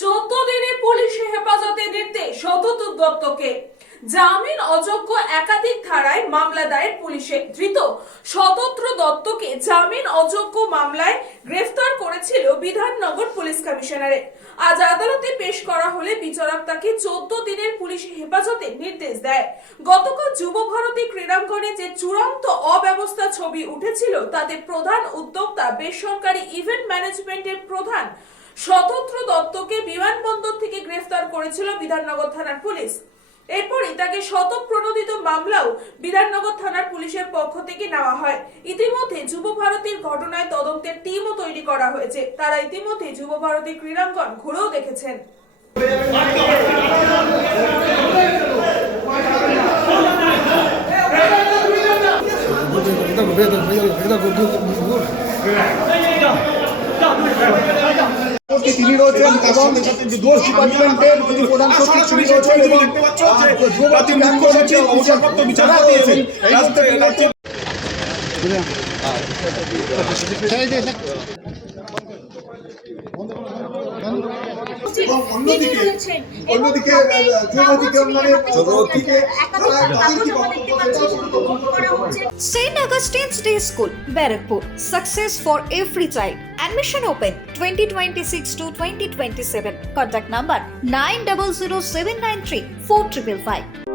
14 দিনে পুলিশি হেফাজতে নির্দেশ শতদ্রু দত্তকে। জামিন অযোগ্য একাধিক ধারায় মামলা দায়ের পুলিশে। ধৃত শতদ্রু দত্তকে জামিন অযোগ্য মামলায় গ্রেফতার করেছিল বিধাননগর পুলিশ কমিশনারেট। আজ আদালতে পেশ করা হলে বিচারক তাকে 14 দিনের পুলিশি হেফাজতে নির্দেশ দেয়। গতকাল যুব ভারতী ক্রীড়াঙ্গনে যে চূড়ান্ত অব্যবস্থা ছবি উঠেছিল তাতে প্রধান উদ্যোক্তা বেসরকারি ইভেন্ট ম্যানেজমেন্টের প্রধান শতদ্রু দত্তকে বিমানবন্দর থেকে গ্রেফতার করেছিল বিধাননগর থানার পুলিশ। এরপরই তাকে শতপ্রণোদিত মামলাও বিধাননগর থানার পুলিশের পক্ষ থেকে নেওয়া হয়। ইতিমধ্যে যুব ভারতীর ঘটনায় তদন্তের টিমও তৈরি করা হয়েছে। তারা ইতিমধ্যে যুব ভারতী ক্রীড়াঙ্গন ঘুরেও দেখেছেন। তিনি রয়েছেন এবং দোষ ডিপার্টমেন্টের যিনি প্রধান সচিব তিনি রয়েছেন এবং অবসরপ্রাপ্ত বিচারক রয়েছেন। এবং অন্যদিকে St. Augustine's Day School, Barrackpur. Success for every child. Admission open 2026 to 2027. Contact number 900793 4555.